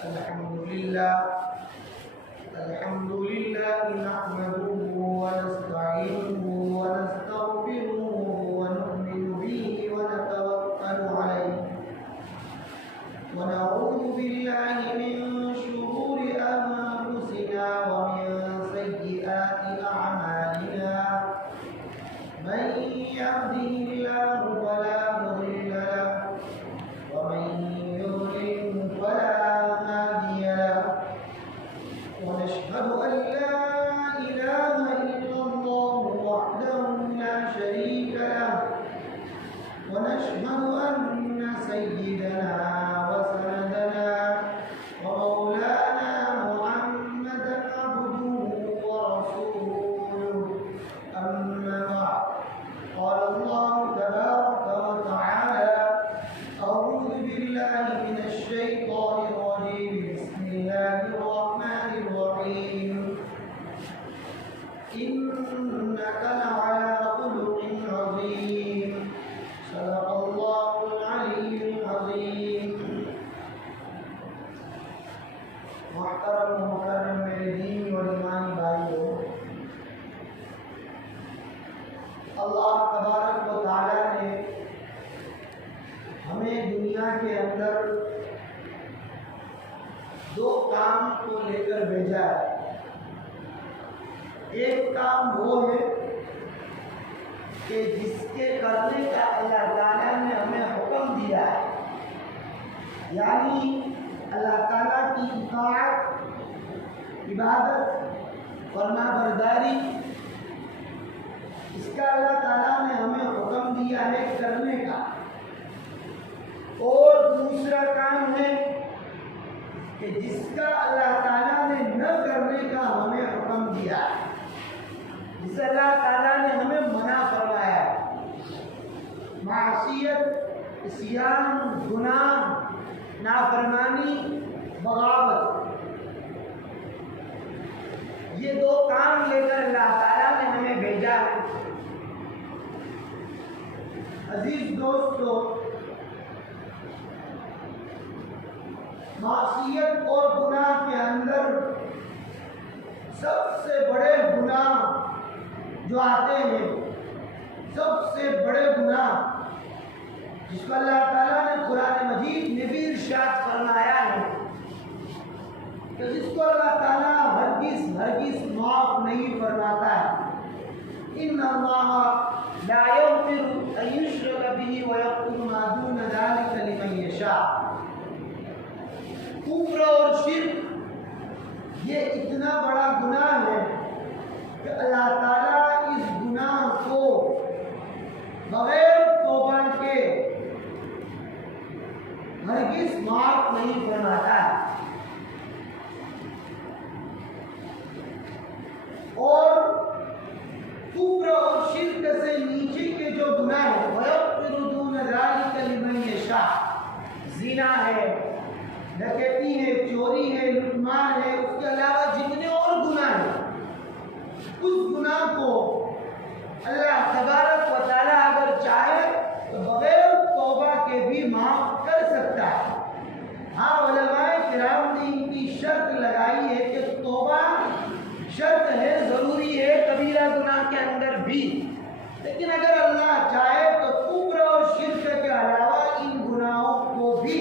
الحمد لله نحمده ونستعينه ونستغفره ونؤمن به ونتوكل عليه ونعوذ بالله من شرور أنفسنا ومن سيئات أعمالنا من يهده الله فلا مضل له ومن يضلل فلا هادي له ونشهد أن لا إله إلا الله وحده لا شريك له ونشهد أن سيدنا وسندنا ومولانا محمدا عبده ورسوله أما بعد قال الله تبارك وتعالى أعوذ بالله من الشيطان الرجيم بسم الله الرحمن الرحيم إنك لعلى خلق عظيم صدق الله العلي العظيم محترم مکرم میرے دین اور ایمانی بھائیوں، اللہ تبارک و تعالی نے ہمیں دنیا کے اندر دو کام کو لے کر بھیجا ہے۔ ایک کام وہ ہے کہ جس کے کرنے کا اللہ تعالیٰ نے ہمیں حکم دیا ہے، یعنی اللہ تعالیٰ کی اطاعت، عبادت، فرما برداری، اس کا اللہ تعالیٰ نے ہمیں حکم دیا ہے کرنے کا۔ اور دوسرا کام ہے کہ جس کا اللہ تعالیٰ نے نہ کرنے کا ہمیں حکم دیا ہے، جس اللہ تعالیٰ نے ہمیں منع فرمایا ہے۔ معصیت، عصیان، گناہ، نافرمانی، بغاوت، یہ دو کام لے کر اللہ تعالیٰ نے ہمیں بھیجا ہے۔ عزیز دوستو، معصیت اور گناہ کے اندر سب سے بڑے گناہ جو آتے ہیں، سب سے بڑے گناہ جس کو اللہ تعالیٰ نے قرآن مجید میں بھی ارشاد فرمایا ہے کہ جس کو اللہ تعالیٰ ہرگز معاف نہیں فرماتا ہے۔ ان اللہ لا یغفر ان یشرک بہ ویغفر ما دون ذلک لمن یشاء۔ کفر اور شرک یہ اتنا بڑا گناہ ہے کہ اللہ تعالیٰ اس گناہ کو بغیر توبہ کے ہرگز معاف نہیں فرماتا ہے۔ اور کفر اور شرک سے نیچے کے جو گناہ ہے، وَيَغْفِرُ دُونَ ذَلِكَ لِمَن يَشَاءُ، زنا ہے، ڈکیتی ہے، چوری ہے، لوٹمار ہے، اس کے علاوہ جتنے اور گناہ ہیں، اس گناہ کو اللہ تبارک و تعالیٰ اگر چاہے تو بغیر توبہ کے بھی معاف کر سکتا ہے۔ ہاں، علماء کرام نے ان کی شرط لگائی ہے کہ توبہ شرط ہے، ضروری ہے کبیرہ گناہ کے اندر بھی، لیکن اگر اللہ چاہے تو کفر اور شرک کے علاوہ ان گناہوں کو بھی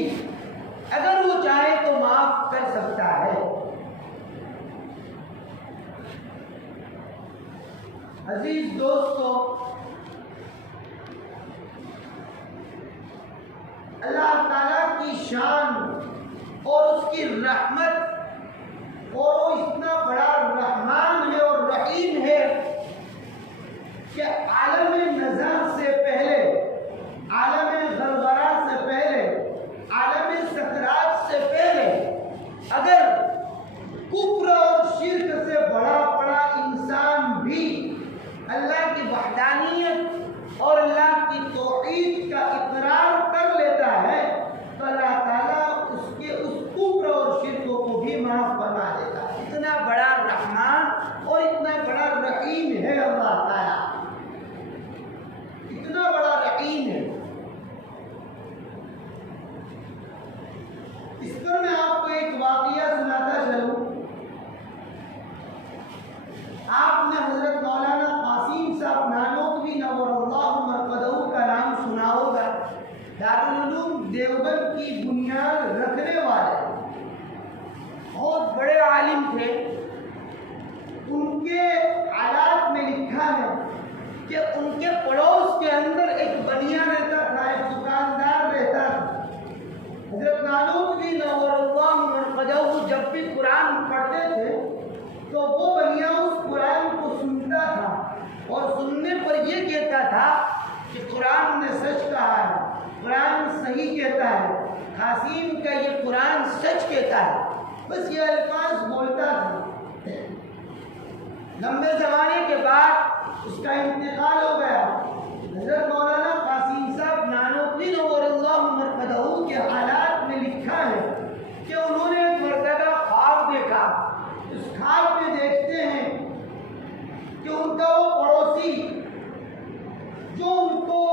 اگر وہ چاہے تو معاف کر سکتا ہے۔ عزیز دوستو، اللہ تعالیٰ کی شان اور اس کی رحمت، اور وہ اتنا بڑا رحمان ہے اور رحیم ہے کہ عالم نظر سے پہلے، عالم غرغرہ سے پہلے، عالم سکرات سے پہلے اگر کفر اور شرک سے بڑا انسان بھی اللہ کی وحدانیت اور اللہ کی توحید کا اقرار کر لیتا ہے تو اللہ تعالیٰ اس کفر اور شرک کو بھی معاف فرما دیتا ہے۔ اتنا بڑا رحمان اور اتنا بڑا رحیم ہے اللہ تعالیٰ، اتنا بڑا رحیم ہے۔ اس پر میں آپ کو ایک واقعہ بنیاد رکھنے والے بہت بڑے عالم تھے، ان کے حالات میں لکھا ہے کہ ان کے پڑوس کے اندر ایک بنیا رہتا تھا، ایک دکاندار رہتا تھا۔ حضرت نانوتوی نور اللہ مرقدہ جب بھی قرآن پڑھتے تھے تو وہ بنیا اس قرآن کو سنتا تھا اور سننے پر یہ کہتا تھا کہ قرآن نے سچ کہا ہے، قرآن صحیح کہتا ہے، قاسم کا یہ قرآن سچ کہتا ہے، بس یہ الفاظ بولتا تھا۔ لمبے زمانے کے بعد اس کا انتقال ہو گیا۔ حضرت مولانا قاسم صاحب نانوتوی نور اللہ مرقدہ کے حالات میں لکھا ہے کہ انہوں نے ایک مرتبہ خواب دیکھا۔ اس خواب میں دیکھتے ہیں کہ ان کا وہ پڑوسی جو ان کو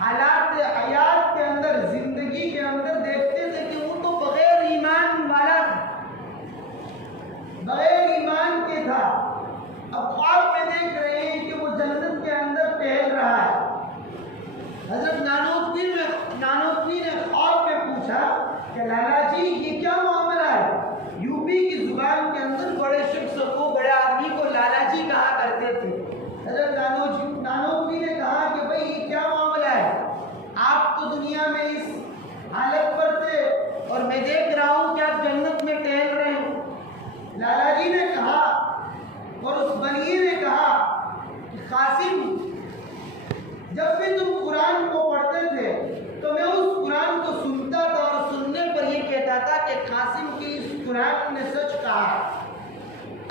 حالات حیات کے اندر، زندگی کے اندر دیکھتے تھے کہ وہ تو بغیر ایمان والا تھا، بغیر ایمان کے تھا، اب خواب میں دیکھ رہے ہیں کہ وہ جنت کے اندر ٹہل رہا ہے۔ حضرت نانوتوی نے خواب میں پوچھا کہ لالا جی یہ کیا معاملہ ہے؟ یوپی کی زبان کے اندر بڑے شخص کو، بڑے آدمی کو لالا جی کہا کرتے تھے۔ حضرت نانوتوی نے کہا کہ بھئی یہ کیا معاملہ ہے؟ آپ تو دنیا میں اس حالت پر تھے اور میں دیکھ رہا ہوں کہ آپ جنت میں ٹہل رہے ہیں۔ لالا جی نے کہا اور اس بنی نے کہا کہ قاسم، جب بھی تم قرآن کو پڑھتے تھے تو میں اس قرآن کو سنتا تھا اور سننے پر یہ کہتا تھا کہ قاسم کی اس قرآن نے سچ کہا ہے۔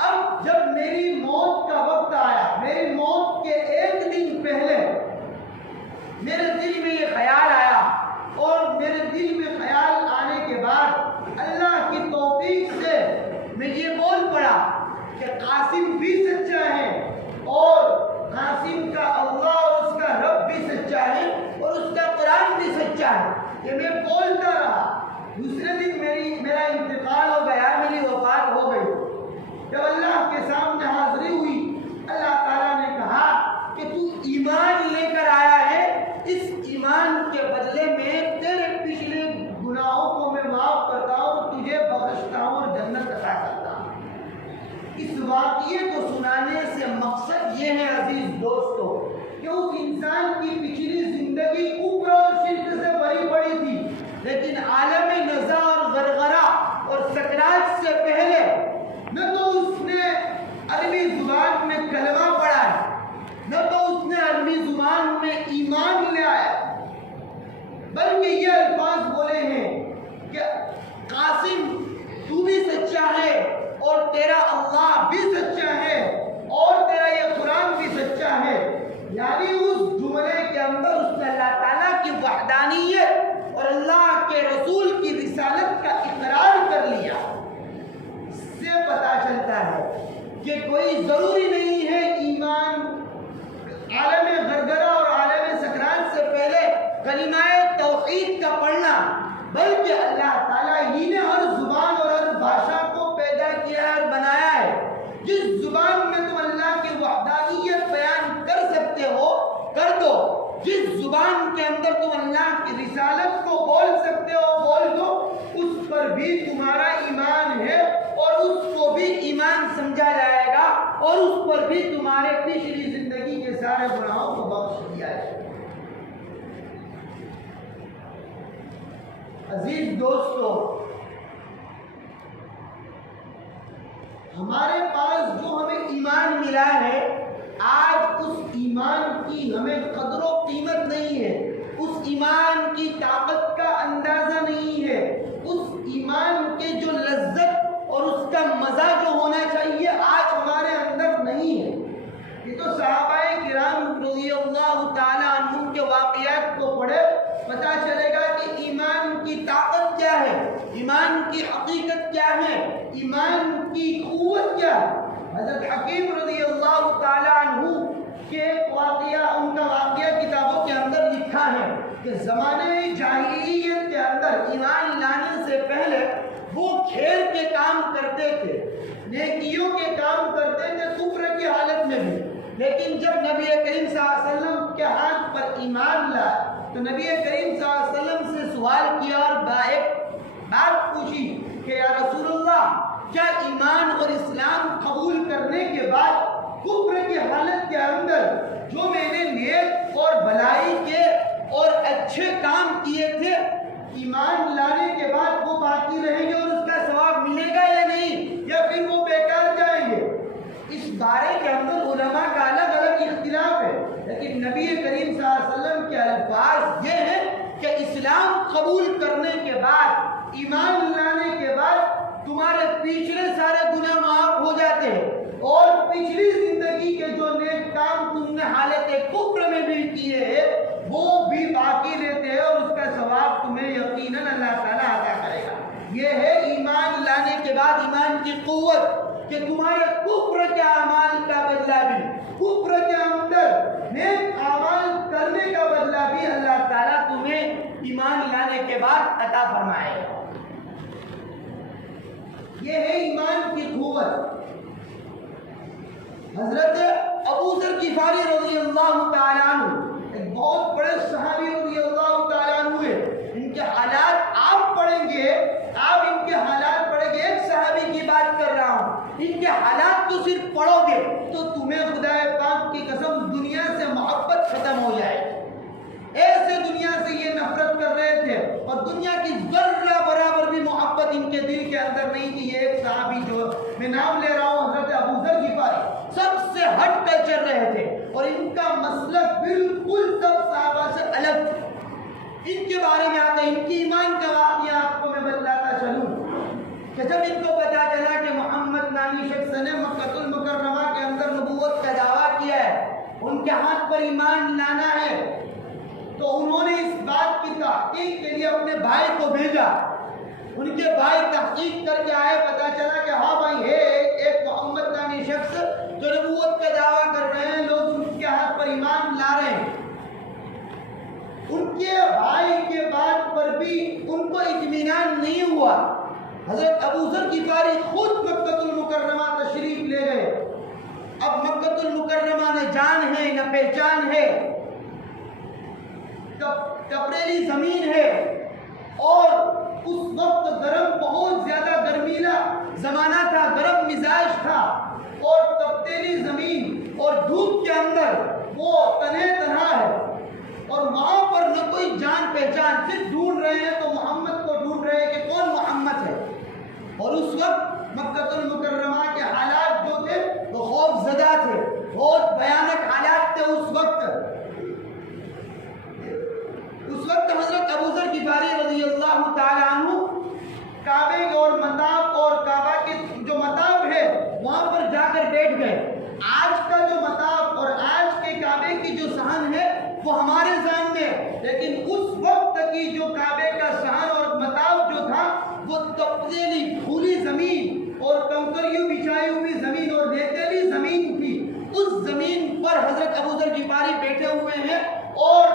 اب جب میری موت کا وقت آیا، میری موت کے ایک دن پہلے میرے دل میں یہ خیال آیا اور میرے دل میں خیال آنے کے بعد اللہ کی توفیق سے میں یہ بول پڑا کہ قاسم بھی سچا ہے اور قاسم کا اللہ اور اس کا رب بھی سچا ہے اور اس کا قرآن بھی سچا ہے۔ یہ میں بولتا رہا۔ دوسرے دن میرا انتقال ہو گیا، میری وفات ہو گئی۔ جب اللہ کے سامنے حاضری ہوئی، اللہ تعالیٰ نے کہا کہ تو ایمان لے کر آیا ہے، اس ایمان کے بدلے میں تیرے پچھلے گناہوں کو میں معاف کرتا ہوں اور تجھے بخشتا ہوں اور جنت عطا کرتا ہوں۔ اس واقعے کو سنانے سے مقصد یہ ہے عزیز دوستو کہ اس انسان کی پچھلی زندگی کفر اور شرک سے بھری پڑی تھی، لیکن عالم نزا اور غرغرہ اور سکرات سے پہلے نہ تو اس نے عربی زبان میں کلمہ پڑھا ہے، نہ تو اس نے عربی زبان میں ایمان لے آیا، بلکہ یہ الفاظ بولے ہیں کہ قاسم تو بھی سچا ہے اور تیرا اللہ بھی سچا ہے اور تیرا یہ قرآن بھی سچا ہے۔ یعنی اس جملے کے اندر اس نے اللہ تعالیٰ کی وحدانیت اور اللہ کے رسول کی رسالت کا اقرار کر لیا۔ اس سے پتہ چلتا ہے کہ کوئی ضروری نہیں ہے ایمان عالم غرغرہ اور عالم سکرات سے پہلے کلمہ توحید کا پڑھنا، بلکہ اللہ تعالیٰ ہی نے ہر زبان اور ہر بھاشا کو پیدا کیا اور بنایا ہے۔ جس زبان میں تم اللہ کی وحدانیت بیان کر سکتے ہو کر دو، جس زبان کے اندر تم اللہ کی رسالت کو بول سکتے ہو بول دو، اس پر بھی تمہارا ایمان ہے اور اس کو بھی ایمان سمجھا جائے گا اور اس پر بھی تمہارے پچھلی زندگی کے سارے گناہوں کو بخش دیا جائے گا۔ عزیز دوستو، ہمارے پاس جو ہمیں ایمان ملا ہے، آج اس ایمان کی ہمیں قدر و قیمت نہیں ہے، اس ایمان کی طاقت کا اندازہ نہیں ہے، اس ایمان کے جو لذت اور اس کا مزہ جو ہونا چاہیے آج ہمارے اندر نہیں ہے۔ یہ تو صحابہ کرام رضی اللہ تعالیٰ عنہم کے واقعات کو پڑھے پتہ چلے گا کہ ایمان کی طاقت کیا ہے، ایمان کی حقیقت کیا ہے، ایمان کی قوت کیا ہے۔ حضرت حکیم رضی اللہ تعالیٰ عنہ کے واقعہ، ان کا واقعہ کتابوں کے اندر لکھا ہے کہ زمانے جاہلیت کے اندر ایمان لانے سے پہلے وہ کھیل کے کام کرتے تھے، نیکیوں کے کام کرتے تھے کفر کی حالت میں بھی، لیکن جب نبی کریم صلی اللہ علیہ وسلم کے ہاتھ پر ایمان لائے تو نبی کریم صلی اللہ علیہ وسلم سے سوال کیا اور ایک بات پوچھی کہ یا رسول اللہ کیا ایمان اور اسلام قبول کرنے کے بعد کفر کی حالت کے اندر جو میں نے نیک اور بھلائی کے اور اچھے کام کیے تھے ایمان لانے کے بعد وہ باقی رہیں گے اور اس کا ثواب ملے گا یا نہیں، یا پھر وہ بیکار جائیں گے؟ اس بارے کے اندر علماء کا الگ الگ اختلاف ہے، لیکن نبی کریم صلی اللہ علیہ وسلم کے الفاظ یہ ہیں کہ اسلام قبول کرنے کے بعد ایمان لانے کے بعد تمہارے پچھلے سارے گناہ معاف ہو جاتے ہیں اور پچھلی زندگی کے جو نیک کام تم نے حالت کفر میں بھی کیے ہیں وہ بھی باقی رہتے ہیں اور اس کا ثواب تمہیں یقیناً اللہ تعالیٰ عطا کرے گا۔ یہ ہے ایمان لانے کے بعد ایمان کی قوت کہ تمہارے کفر کے اعمال کا بدلہ بھی، کفر کے اندر نیک اعمال کرنے کا بدلہ بھی اللہ تعالیٰ تمہیں ایمان لانے کے بعد عطا فرمائے گا۔ یہ ہے ایمان کی قوت۔ حضرت ابو ذر غفاری رضی اللہ تعالیٰ عنہ ایک بہت بڑے صحابی رضی اللہ تعالیٰ عنہ ہوئے، ان کے حالات آپ پڑھیں گے، آپ ان کے حالات پڑھیں گے، ایک صحابی کی بات کر رہا ہوں، ان کے حالات تو صرف پڑھو گے تو تمہیں خدا پاک کی قسم دنیا سے محبت ختم ہو جائے۔ ایسے دنیا سے یہ نفرت کر رہے تھے اور دنیا کی ذرہ برابر بھی محبت ان کے دل کے اندر نہیں تھی۔ یہ ایک صحابی جو میں نام لے رہا ہوں حضرت ابو ذر غفاری، سب سے ہٹ کر چل رہے تھے اور ان کا مسلک بالکل سب صحابہ سے الگ تھا۔ ان کے بارے میں آتا ہے، ان کی ایمان کا واقعہ آپ کو میں بتلاتا چلوں کہ جب ان کو پتا چلا کہ محمد نامی شخص نے مکہ المکرمہ کے اندر نبوت کا دعویٰ کیا ہے، ان کے ہاتھ پر ایمان لانا ہے، تو انہوں نے اس بات کی تحقیق کے لیے اپنے بھائی کو بھیجا۔ ان کے بھائی تحقیق کر کے آئے، پتا چلا کہ ہاں بھائی ہے ایک محمد نامی شخص جو نبوت کا دعویٰ کر رہے ہیں، لوگ ان کے ہاتھ پر ایمان لا رہے ہیں۔ ان کے بھائی کے بات پر بھی ان کو اطمینان نہیں ہوا۔ حضرت ابو ذر غفاری خود مکہ المکرمہ تشریف لے گئے۔ اب مکہ المکرمہ نہ جان ہے نہ پہچان ہے، کپریلی زمین ہے اور اس وقت گرم، بہت زیادہ گرمیلا زمانہ تھا، گرم مزاج تھا اور تپتیلی زمین اور دھوپ کے اندر وہ تنہے تنہا ہے اور وہاں پر نہ کوئی جان پہچان، صرف ڈھونڈ رہے ہیں تو محمد کو ڈھونڈ رہے ہیں کہ کون محمد ہے۔ اور اس وقت مکہ المکرمہ کے حالات جو تھے وہ خوف زدہ تھے، بہت بھیانک حالات تھے اس وقت۔ حضرت ابو ذر غفاری رضی اللہ تعالیٰ عنہ کعبے اور مطاف اور کعبہ کے جو مطاف ہے وہاں پر جا کر بیٹھ گئے۔ آج کا جو مطاف اور آج کے کعبے کی جو صحن ہے وہ ہمارے ذہن میں، لیکن اس وقت کی جو کعبے کا صحن اور مطاف جو تھا وہ تپتیلی کھلی زمین اور کنکریوں بچھائی ہوئی زمین اور ریتیلی زمین تھی۔ اس زمین پر حضرت ابو ذر غفاری بیٹھے ہوئے ہیں اور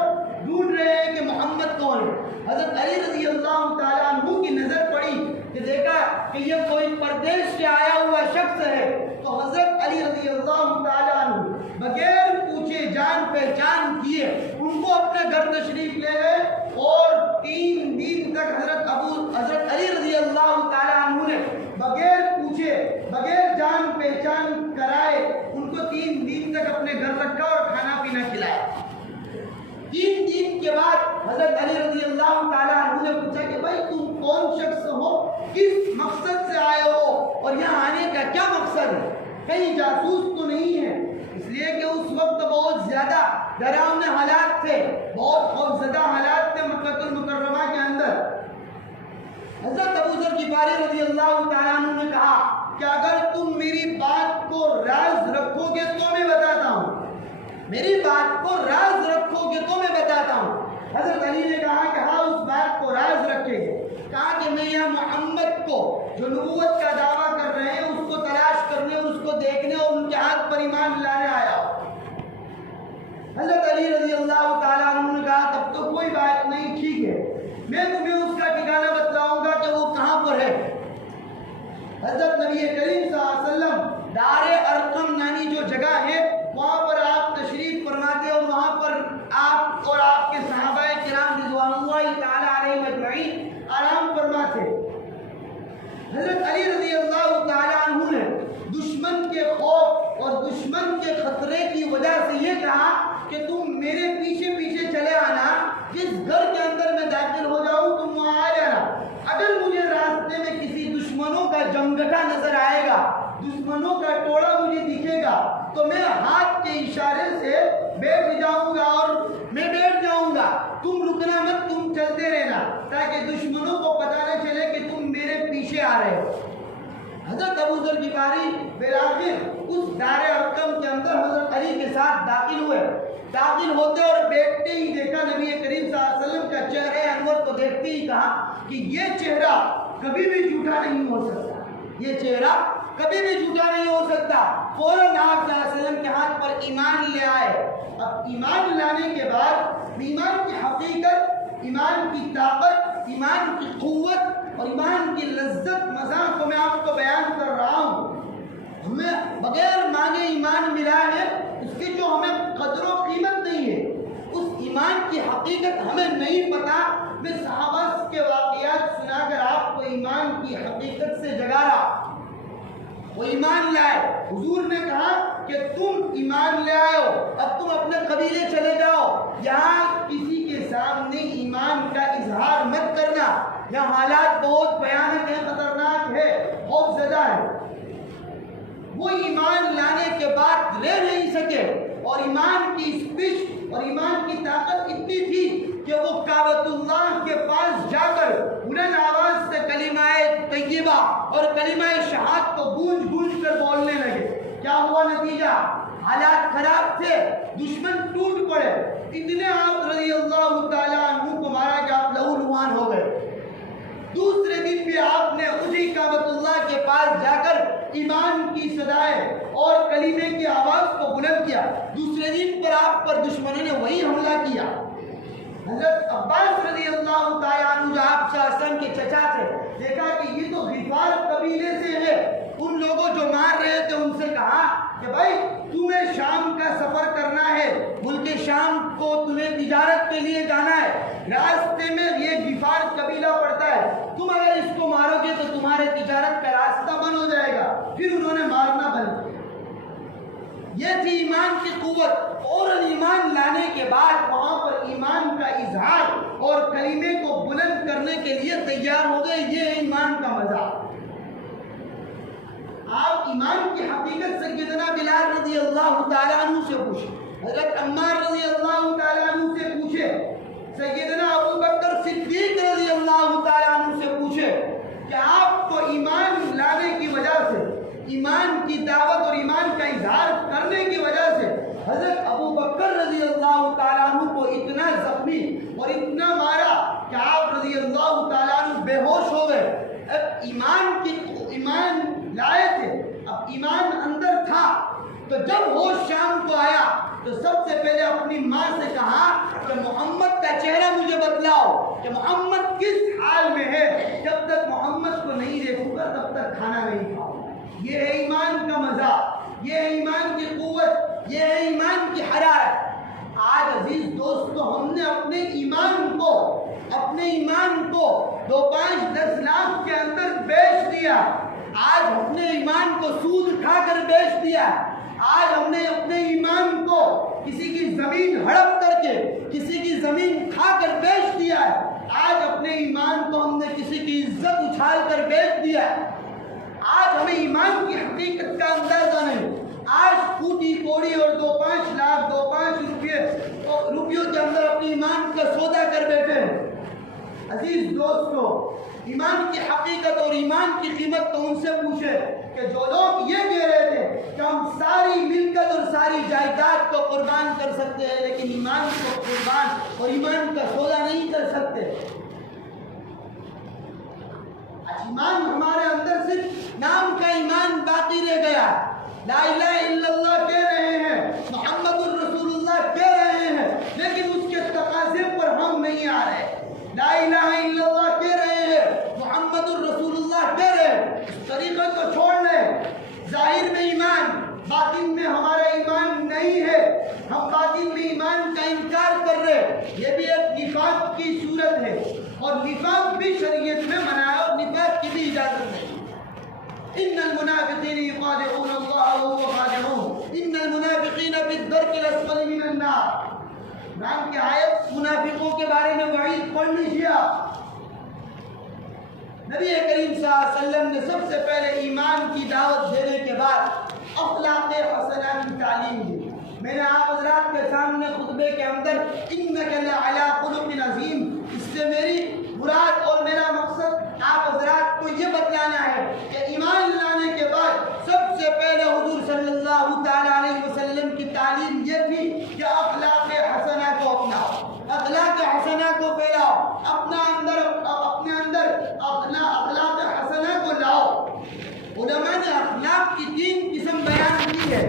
ڈھونڈ رہے ہیں کہ محمد کون ہے۔ حضرت علی رضی اللہ تعالیٰ عنہ کی نظر پڑی کہ دیکھا کہ یہ کوئی پردیش سے آیا ہوا شخص ہے، تو حضرت علی رضی اللہ تعالیٰ عنہ بغیر پوچھے جان پہچان کیے ان کو اپنے گھر تشریف لے گئے اور 3 دن تک حضرت علی رضی اللہ تعالیٰ عنہ نے بغیر پوچھے بغیر جان پہچان کرائے ان کو 3 دن تک اپنے گھر رکھا اور کھانا پینا کھلایا۔ 3 دن کے بعد حضرت علی رضی اللہ تعالیٰ عنہ نے پوچھا کہ بھائی تم کون شخص ہو، کس مقصد سے آئے ہو اور یہاں آنے کا کیا مقصد ہے، کہیں جاسوس تو نہیں ہے؟ اس لیے کہ اس وقت بہت زیادہ ڈراؤنے حالات تھے، بہت خوفزدہ حالات تھے مکہ المکرمہ کے اندر۔ حضرت ابو ذر غفاری رضی اللہ تعالیٰ عنہ نے کہا کہ اگر تم میری بات کو راز رکھو گے تو میں بتاتا ہوں، میری بات کو راز رکھو گے تو میں بتاتا ہوں۔ حضرت علی نے کہا کہ ہاں اس بات کو راز رکھیں گے۔ کہا کہ میں یہاں محمد کو جو نبوت کا دعویٰ کر رہے ہیں اس کو تلاش کرنے اور اس کو دیکھنے اور ان کے ہاتھ پر ایمان لانے آیا ہوں۔ حضرت علی رضی اللہ تعالیٰ عنہ نے کہا تب تو کوئی بات نہیں، ٹھیک ہے، میں تمہیں اس کا ٹھکانہ بتلاؤں گا کہ وہ کہاں پر ہے۔ حضرت نبی کریم صلی اللہ علیہ وسلم دار ارقم نامی جو جگہ ہے وہاں پر آپ تشریف فرماتے اور وہاں پر آپ اور آپ کے صحابہ کرام رضوان اللہ تعالیٰ علیہم اجمعین حضرت علی رضی اللہ تعالیٰ عنہ نے دشمن کے خوف اور دشمن کے خطرے کی وجہ سے یہ کہا کہ تم میرے پیچھے پیچھے چلے آنا، جس گھر کے اندر میں داخل ہو جاؤں تم وہاں آ جانا، اگر مجھے راستے میں کسی دشمنوں کا جمگٹا نظر آئے گا، دشمنوں کا ٹوڑا مجھے دکھے گا، تو میں ہاتھ کے اشارے سے بیٹھ جاؤں گا اور میں بیٹھ جاؤں گا، تم رکنا مت، تم چلتے رہنا تاکہ دشمنوں کو پتہ نہ چلے کہ تم میرے پیچھے آ رہے ہو۔ حضرت ابو ذر غفاری بالآخر اس دار ارقم کے اندر حضرت علی کے ساتھ داخل ہوئے، داخل ہوتے اور بیٹھتے ہی دیکھا نبی کریم صلی اللہ علیہ وسلم کا چہرہ انور کو دیکھتے ہی کہا کہ یہ چہرہ کبھی بھی جھوٹا نہیں ہو سکتا، یہ چہرہ کبھی بھی جھوٹا نہیں ہو سکتا۔ فوراً آپ صلی اللہ علیہ وسلم کے ہاتھ پر ایمان لے آئے۔ اب ایمان لانے کے بعد ایمان کی حقیقت، ایمان کی طاقت، ایمان کی قوت اور ایمان کی لذت مزہ کو میں آپ کو بیان کر رہا ہوں۔ ہمیں بغیر مانگے ایمان ملا ہے، اس کی جو ہمیں قدر و قیمت نہیں ہے، اس ایمان کی حقیقت ہمیں نہیں پتا۔ میں صحابہ کے واقعات سنا کر آپ کو ایمان کی حقیقت سے جگا رہا۔ وہ ایمان لائے، حضور نے کہا کہ تم ایمان لے آئے ہو، اب تم اپنے قبیلے چلے جاؤ، یہاں کسی کے سامنے ایمان کا اظہار مت کرنا، یہاں حالات بہت بھیانک ہیں، خطرناک ہے، خوف زدہ ہے۔ وہ ایمان لانے کے بعد رہ نہیں سکے، اور ایمان کی اسپش اور ایمان کی طاقت اتنی تھی کہ وہ کعبۃ اللہ کے پاس جا کر بلند آواز سے کلمہ طیبہ اور کلمہ شہادت کو گونج گونج کر بولنے لگے۔ کیا ہوا نتیجہ؟ حالات خراب تھے، دشمن ٹوٹ پڑے، اتنے آپ رضی اللہ تعالیٰ عنہ کو مارا کہ آپ لہو لہان ہو گئے۔ دوسرے دن بھی آپ نے اسی کعبۃ اللہ کے پاس جا کر ایمان کی صدائیں اور کلمے کی آواز کو بلند کیا۔ دوسرے دن پر آپ پر دشمنوں نے وہی حملہ کیا۔ حضرت عباس رضی اللہ تعالیٰ عنہ جو آپ صلی اللہ علیہ وسلم کے چچا تھے، دیکھا کہ یہ تو غفار قبیلے سے ہے، ان لوگوں جو مار رہے تھے ان سے کہا کہ بھائی تمہیں شام کا سفر کرنا ہے، ملک شام کو تمہیں تجارت کے لیے جانا ہے، راستے میں یہ غفار قبیلہ پڑتا ہے، تم اگر اس کو مارو گے تو تمہارے تجارت کا راستہ بند ہو جائے گا۔ پھر انہوں نے مارنا بند کیا۔ یہ تھی ایمان کی قوت۔ اور ایمان لانے کے بعد وہاں پر ایمان کا اظہار اور کلمے کو بلند کرنے کے لیے تیار ہو گئے۔ یہ ایمان کا مزہ۔ آپ ایمان کی حقیقت سیدنا بلال رضی اللہ تعالیٰ عنہ سے پوچھیں، حضرت عمار رضی اللہ تعالیٰ عنہ سے پوچھیں، سیدنا ابو بکر صدیق رضی اللہ تعالیٰ عنہ سے پوچھیں کہ آپ کو ایمان لانے کی وجہ سے، ایمان کی دعوت اور ایمان کا اظہار کرنے کی وجہ سے حضرت ابو بکر رضی اللہ تعالیٰ عنہ کو اتنا زخمی اور اتنا مارا کہ آپ رضی اللہ تعالیٰ عنہ بے ہوش ہو گئے۔ اب ایمان لائے تھے، اب ایمان اندر تھا، تو جب ہوش شام کو آیا تو سب سے پہلے اپنی ماں سے کہا کہ محمد کا چہرہ مجھے بتلاؤ کہ محمد کس حال میں ہے، جب تک محمد کو نہیں دیکھوں گا تب تک کھانا نہیں کھاؤں۔ یہ ہے ایمان کا مزہ، یہ ہے ایمان کی قوت، یہ ہے ایمان کی حرارت۔ آج عزیز دوستو ہم نے اپنے ایمان کو 2-5-10 لاکھ کے اندر بیچ دیا۔ آج ہم نے ایمان کو سود کھا کر بیچ دیا۔ آج ہم نے اپنے ایمان کو کسی کی زمین ہڑپ کر کے، کسی کی زمین کھا کر بیچ دیا ہے۔ آج اپنے ایمان کو ہم نے کسی کی عزت اچھال کر بیچ دیا ہے۔ آج ہمیں ایمان کی حقیقت کا اندازہ نہیں۔ آج پھوٹی کوڑی اور 2-5 لاکھ 2-5 روپیوں کے اندر اپنی ایمان کا سودا کر بیٹھے ہیں۔ عزیز دوستو، ایمان کی حقیقت اور ایمان کی قیمت تو ان سے پوچھے کہ جو لوگ یہ کہہ رہے تھے کہ ہم ساری ملکت اور ساری جائیداد کو قربان کر سکتے ہیں لیکن ایمان کو قربان اور ایمان کا سودا نہیں کر سکتے۔ ایمان ہمارے اندر صرف نام کا ایمان باقی رہ گیا۔ لا الہ الا اللہ کہہ رہے ہیں، محمد الرسول اللہ کہہ رہے ہیں، لیکن اس کے تقاضے پر ہم نہیں آ رہے۔ لا الہ الا اللہ کہہ رہے ہیں، محمد الرسول اللہ کہہ رہے ہیں، اس طریقے کو چھوڑ لیں۔ ظاہر میں ایمان، باطن میں ہمارا ایمان نہیں ہے، ہم باطن میں ایمان کا انکار کر رہے، یہ بھی ایک نفاق کی صورت ہے، اور نفاق بھی شریعت میں منع ہے اور نفاق کی بھی اجازت نہیں۔ الدرك الاسفل من النار. قرآن کی آیت منافقوں کے بارے میں وعید پڑھ لیجیے آپ. نبی کریم صلی اللہ علیہ وسلم نے سب سے پہلے ایمان کی دعوت دینے کے بعد اخلاق حسنہ کی تعلیم دی. میں نے آپ حضرات کے سامنے خطبے کے اندر انک لعلی خلق عظیم، اس سے میری مراد اور میرا مقصد آپ حضرات کو یہ بتلانا ہے کہ ایمان لانے کے بعد سب سے پہلے حضور صلی اللہ تعالی علیہ وسلم کی تعلیم یہ تھی کہ اخلاق حسنہ کو اپناؤ، اخلاق حسنہ کو پھیلاؤ، اپنے اندر اخلاق حسنہ کو لاؤ. علماء نے اخلاق کی 3 قسم بیان کی ہے.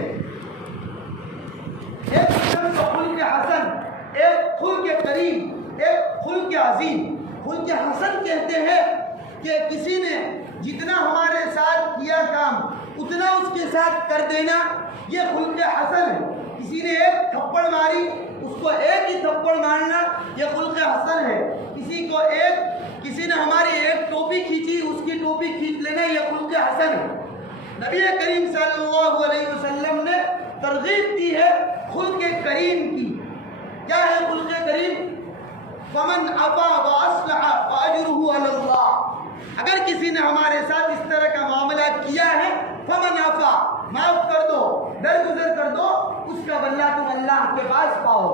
ایک قسم کا خلق حسن، ایک خلق کریم، ایک خلق عظیم. خلق حسن کہتے ہیں کہ کسی نے جتنا ہمارے ساتھ کیا کام اتنا اس کے ساتھ کر دینا، یہ خلق حسن ہے. کسی نے ایک تھپڑ ماری، اس کو ایک ہی تھپڑ مارنا، یہ خلق حسن ہے. کسی نے ہماری ایک ٹوپی کھینچی، اس کی ٹوپی کھینچ لینا، یہ خلق حسن ہے. نبی کریم صلی اللہ علیہ وسلم نے ترغیب دی ہے خلق کریم کی. کیا ہے خلق کریم؟ فمن عفا واصلح فاجرہ علی اللہ. اگر کسی نے ہمارے ساتھ اس طرح کا معاملہ کیا ہے، فمن عفا، معاف کر دو، درگزر کر دو، اس کا بدلہ تم اللہ کے پاس پاؤ.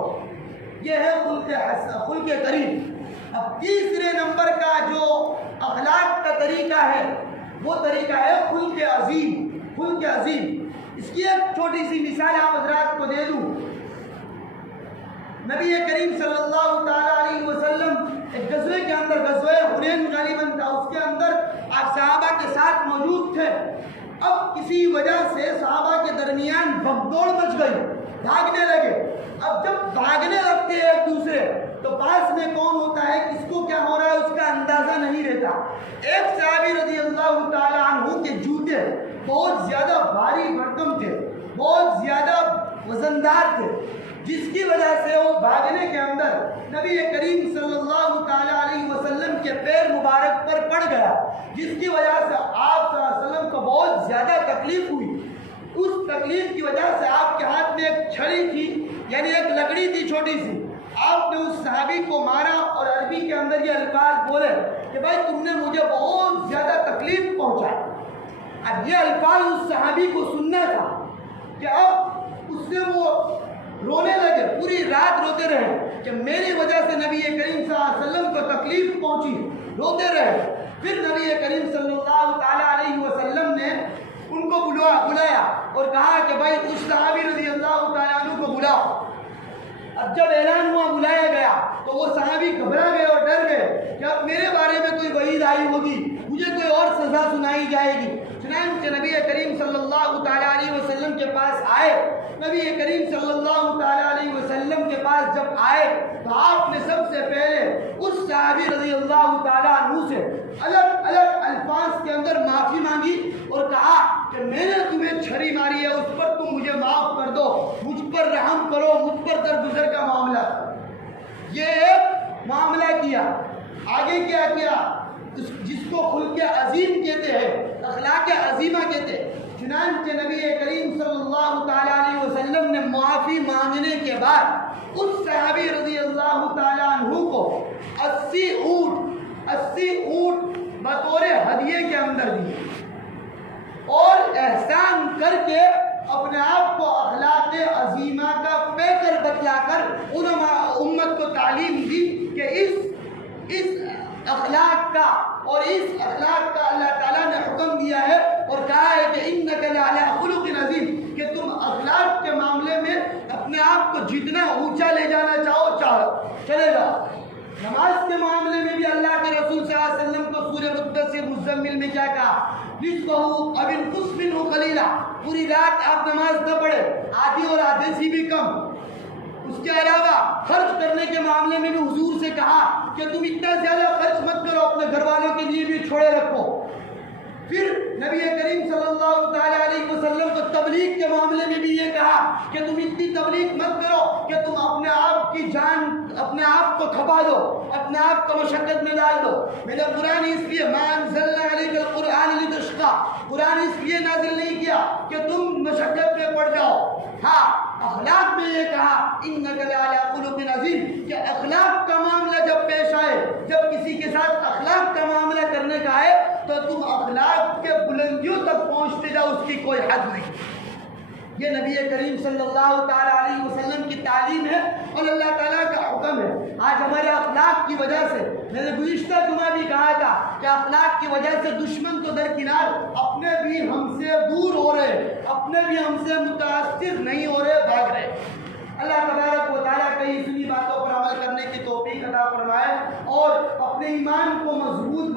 یہ ہے خلق کریم. اب تیسرے نمبر کا جو اخلاق کا طریقہ ہے وہ طریقہ ہے خلق عظیم. خلق عظیم، اس کی ایک چھوٹی سی مثال آپ حضرات کو دے دوں. نبی کریم صلی اللہ تعالی علیہ وسلم ایک غزوے کے اندر، غزوہ حنین غالباً تھا، اس کے اندر آپ صحابہ کے ساتھ موجود تھے. اب کسی وجہ سے صحابہ کے درمیان بھگدوڑ مچ گئی، بھاگنے لگے. اب جب بھاگنے لگتے ہیں ایک دوسرے تو پاس میں کون ہوتا ہے، کس کو کیا ہو رہا ہے اس کا اندازہ نہیں رہتا. ایک صحابی رضی اللہ تعالی عنہ کے جوتے بہت زیادہ بھاری بھرکم تھے، بہت زیادہ وزندار تھے، جس کی وجہ سے وہ بھاگنے کے اندر نبی کریم صلی اللہ تعالی علیہ وسلم کے پیر مبارک پر پڑ گیا، جس کی وجہ سے آپ صلی اللہ علیہ وسلم کو بہت زیادہ تکلیف ہوئی. اس تکلیف کی وجہ سے آپ کے ہاتھ میں ایک چھڑی تھی، یعنی ایک لکڑی تھی چھوٹی سی. آپ نے اس صحابی کو مارا اور عربی کے اندر یہ الفاظ بولے کہ بھائی تم نے مجھے بہت زیادہ تکلیف پہنچائی. اب یہ الفاظ اس صحابی کو سننا تھا کہ اب اس سے وہ رونے لگے، پوری رات روتے رہے کہ میری وجہ سے نبی کریم صلی اللہ علیہ وسلم کو تکلیف پہنچی، روتے رہے. پھر نبی کریم صلی اللہ تعالی علیہ وسلم نے ان کو بلایا اور کہا کہ بھائی اس صحابی رضی اللہ تعالیٰ عنہ کو بلاؤ. اب جب اعلان ہوا، بلایا گیا، تو وہ صحابی گھبرا گئے اور ڈر گئے کہ اب میرے بارے میں کوئی وعید آئی ہوگی، مجھے کوئی اور سزا سنائی جائے گی. چنانچہ نبی کریم صلی اللہ تعالیٰ علیہ وسلم کے پاس آئے. نبی کریم صلی اللہ تعالیٰ علیہ وسلم کے پاس جب آئے تو آپ نے سب سے پہلے اس صحابی رضی اللہ تعالیٰ عنہ سے الگ الگ الفاظ کے اندر معافی مانگی اور کہا کہ میں نے تمہیں چھری ماری ہے، اس پر تم مجھے معاف کر دو، مجھ پر رحم کرو، مجھ پر درگزر کا معاملہ. یہ ایک معاملہ کیا. آگے کیا کیا؟ جس کو خلق عظیم کہتے ہیں، اخلاق عظیمہ کہتے ہیں. چنانچہ نبی کریم صلی اللہ تعالیٰ علیہ وسلم نے معافی مانگنے کے بعد اس صحابی رضی اللہ تعالیٰ عنہ کو 80 اونٹ بطور ہدیے کے اندر دیے اور احسان کر کے اپنے آپ کو اخلاق عظیمہ کا پیکر بتلا کر علماء امت کو تعلیم دی کہ اس اخلاق کا اور اس اخلاق کا اللہ تعالیٰ نے حکم دیا ہے اور کہا ہے کہ انک لعلی خلق عظیم، کہ تم اخلاق کے معاملے میں اپنے آپ کو جتنا اونچا لے جانا چاہو چلے جاؤ. نماز کے معاملے میں بھی اللہ کے رسول صلی اللہ علیہ وسلم کو سورہ مدثر مزمل میں کیا کہا؟ نصفہ او انقص منہ قلیلا، پوری رات آپ نماز نہ پڑھے، آدھی اور آدھے سے بھی کم. اس کے علاوہ خرچ کرنے کے معاملے میں بھی حضور سے کہا کہ تم اتنا زیادہ خرچ مت کرو، اپنے گھر والوں کے لیے بھی چھوڑے رکھو. پھر نبی کریم صلی اللہ تعالیٰ علیہ وسلم کو تبلیغ کے معاملے میں بھی یہ کہا کہ تم اتنی تبلیغ مت کرو کہ تم اپنے آپ کی جان، اپنے آپ کو کھپا دو، اپنے آپ کو مشقت میں ڈال دو. میں نے قرآن اس لیے ما انزلنا علیک القرآن لتشقی، قرآن اس لیے نازل نہیں کیا کہ تم مشقت میں پڑ جاؤ. ہاں اخلاق میں یہ کہا انک لعلی خلق عظیم کہ اخلاق کا معاملہ جب پیش آئے، جب کسی کے ساتھ اخلاق کا معاملہ کرنے کا آئے تو تم اخلاق کے بلندیوں تک پہنچتے جاؤ، اس کی کوئی حد نہیں۔ یہ نبی کریم صلی اللہ تعالیٰ علیہ وسلم کی تعلیم ہے اور اللہ تعالیٰ کا حکم ہے۔ آج ہمارے اخلاق کی وجہ سے، میں نے گزشتہ جمعہ بھی کہا تھا کہ اخلاق کی وجہ سے دشمن تو درکنار، اپنے بھی ہم سے دور ہو رہے، اپنے بھی ہم سے متاثر نہیں ہو رہے، بھاگ رہے۔ اللہ تبارک و تعالیٰ کئی سنی باتوں پر عمل کرنے کی توفیق عطا فرمائے اور اپنے ایمان کو مضبوط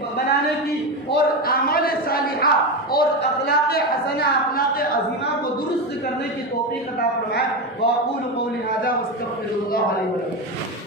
بنانے کی اور اعمال صالحہ اور اخلاق حسنہ، اخلاق عظیمہ کو درست کرنے کی توفیق عطا فرمائے۔ وأقول قولي هذا واستغفر الله لي ولكم۔